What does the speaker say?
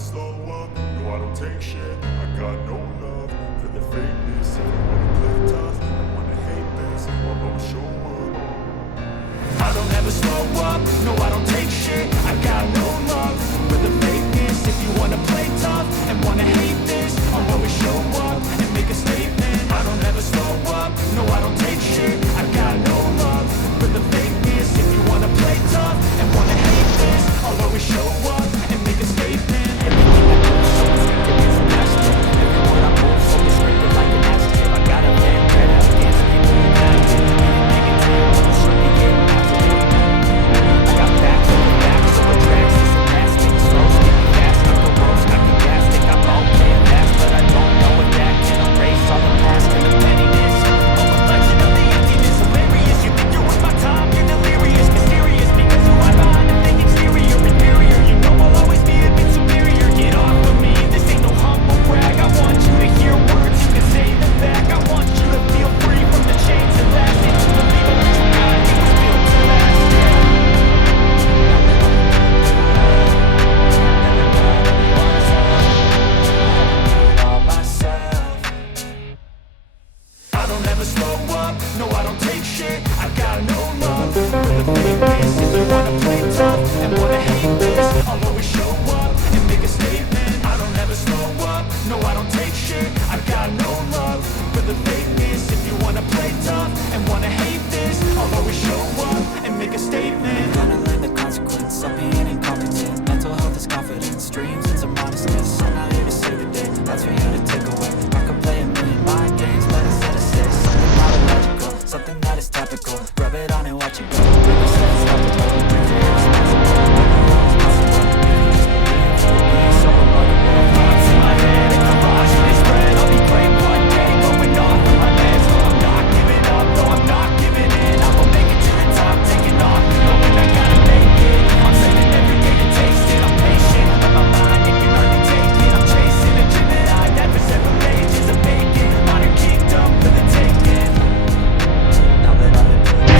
slow up, no I don't take shit. I got no love for the fakeness. If you wanna play tough, I wanna hate this, I'll always show up. I don't ever slow up, no